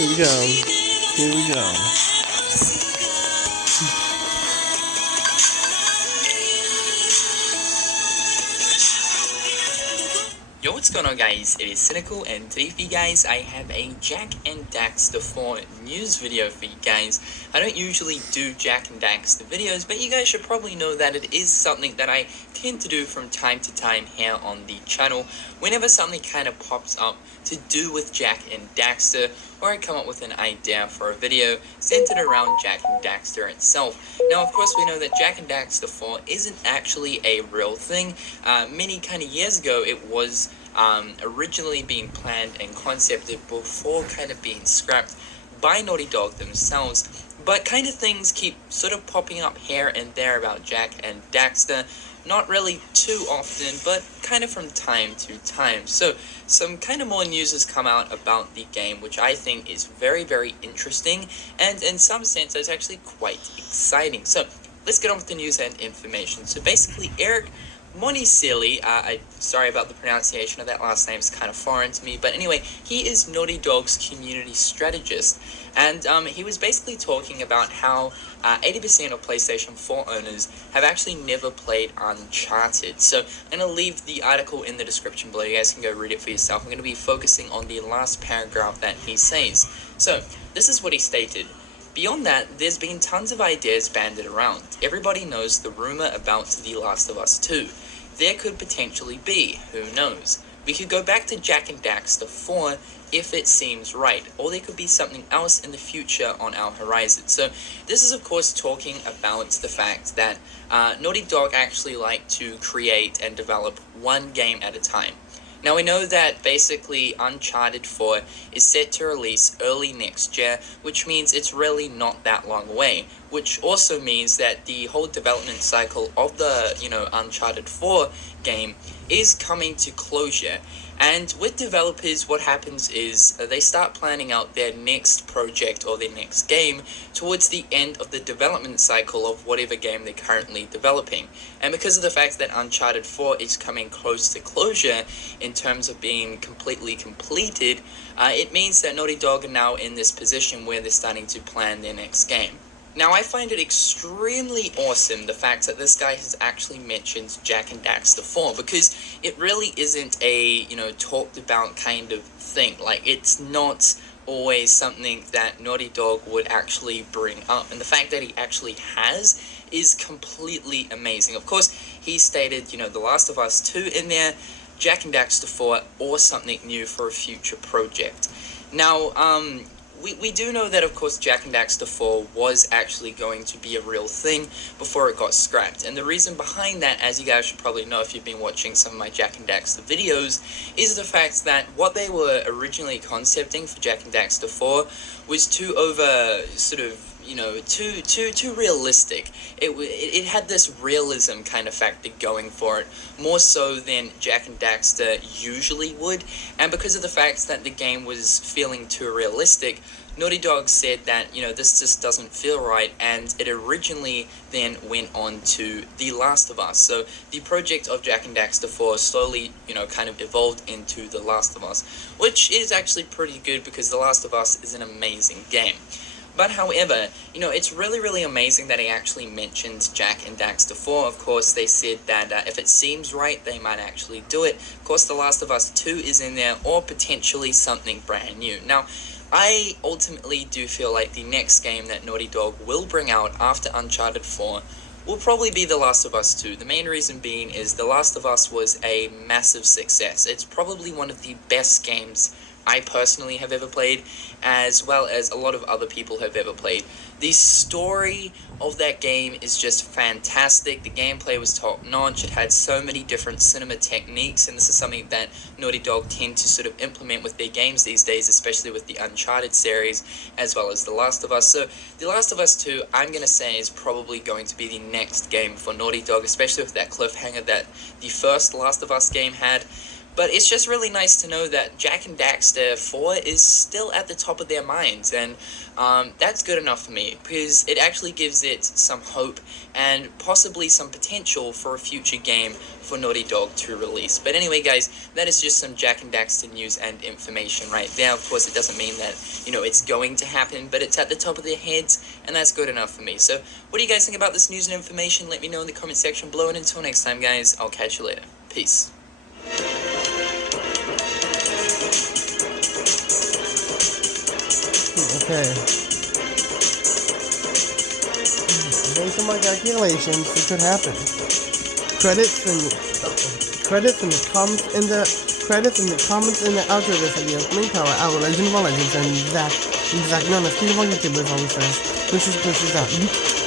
Here we go. Here we go. Yo, what's going on guys, it is Cynical, and today for you guys I have a Jack and Daxter 4 news video for you guys. I don't usually do Jack and Daxter videos, but you guys should probably know that it is something that I tend to do from time to time here on the channel, whenever something kind of pops up to do with Jack and Daxter, or I come up with an idea for a video centered around Jack and Daxter itself. Now of course we know that Jack and Daxter 4 isn't actually a real thing. Many kind of years ago it was originally being planned and concepted before kind of being scrapped by Naughty Dog themselves, but kind of things keep sort of popping up here and there about Jack and Daxter, not really too often, but kind of from time to time. So some kind of more news has come out about the game, which I think is very, very interesting, and in some sense it's actually quite exciting. So let's get on with the news and information. So basically, Eric Monisili, sorry about the pronunciation of that last name, it's kind of foreign to me, but anyway, he is Naughty Dog's community strategist, and he was basically talking about how 80% of PlayStation 4 owners have actually never played Uncharted. So I'm going to leave the article in the description below, you guys can go read it for yourself. I'm going to be focusing on the last paragraph that he says. So, this is what he stated. Beyond that, there's been tons of ideas banded around. Everybody knows the rumor about The Last of Us 2. There could potentially be, who knows. We could go back to Jack and Daxter 4 if it seems right, or there could be something else in the future on our horizon. So this is of course talking about the fact that Naughty Dog actually like to create and develop one game at a time. Now we know that basically Uncharted 4 is set to release early next year, which means it's really not that long away, which also means that the whole development cycle of the, Uncharted 4 game is coming to closure. And with developers, what happens is they start planning out their next project or their next game towards the end of the development cycle of whatever game they're currently developing. And because of the fact that Uncharted 4 is coming close to closure in terms of being completely completed, it means that Naughty Dog are now in this position where they're starting to plan their next game. Now, I find it extremely awesome the fact that this guy has actually mentioned Jack and Daxter 4, because it really isn't a, talked about kind of thing. Like, it's not always something that Naughty Dog would actually bring up, and the fact that he actually has is completely amazing. Of course, he stated, The Last of Us 2 in there, Jack and Daxter 4, or something new for a future project. Now, we do know that, of course, Jack and Daxter 4 was actually going to be a real thing before it got scrapped. And the reason behind that, as you guys should probably know if you've been watching some of my Jack and Daxter videos, is the fact that what they were originally concepting for Jack and Daxter 4 was too too realistic. It had this realism kind of factor going for it, more so than Jack and Daxter usually would, and because of the fact that the game was feeling too realistic, Naughty Dog said that, this just doesn't feel right, and it originally then went on to The Last of Us. So the project of Jack and Daxter 4 slowly, kind of evolved into The Last of Us, which is actually pretty good because The Last of Us is an amazing game. But however, it's really, really amazing that he actually mentioned Jack and Daxter 4. Of course, they said that if it seems right, they might actually do it. Of course, The Last of Us 2 is in there, or potentially something brand new. Now, I ultimately do feel like the next game that Naughty Dog will bring out after Uncharted 4 will probably be The Last of Us 2. The main reason being is The Last of Us was a massive success. It's probably one of the best games I personally have ever played, as well as a lot of other people have ever played. The story of that game is just fantastic. The gameplay was top-notch. It had so many different cinema techniques, and this is something that Naughty Dog tend to sort of implement with their games these days, especially with the Uncharted series, as well as The Last of Us. So, The Last of Us 2, I'm going to say, is probably going to be the next game for Naughty Dog, especially with that cliffhanger that the first Last of Us game had. But it's just really nice to know that Jak and Daxter 4 is still at the top of their minds, and that's good enough for me, because it actually gives it some hope and possibly some potential for a future game for Naughty Dog to release. But anyway, guys, that is just some Jak and Daxter news and information right there. Of course, it doesn't mean that, it's going to happen, but it's at the top of their heads, and that's good enough for me. So, what do you guys think about this news and information? Let me know in the comment section below, and until next time, guys, I'll catch you later. Peace. Okay. Based on my calculations, it could happen. Credits in the comments in the outro of this video. Main power, our Legend of all Legends, and Zach known as King of all YouTubers always says, this is out.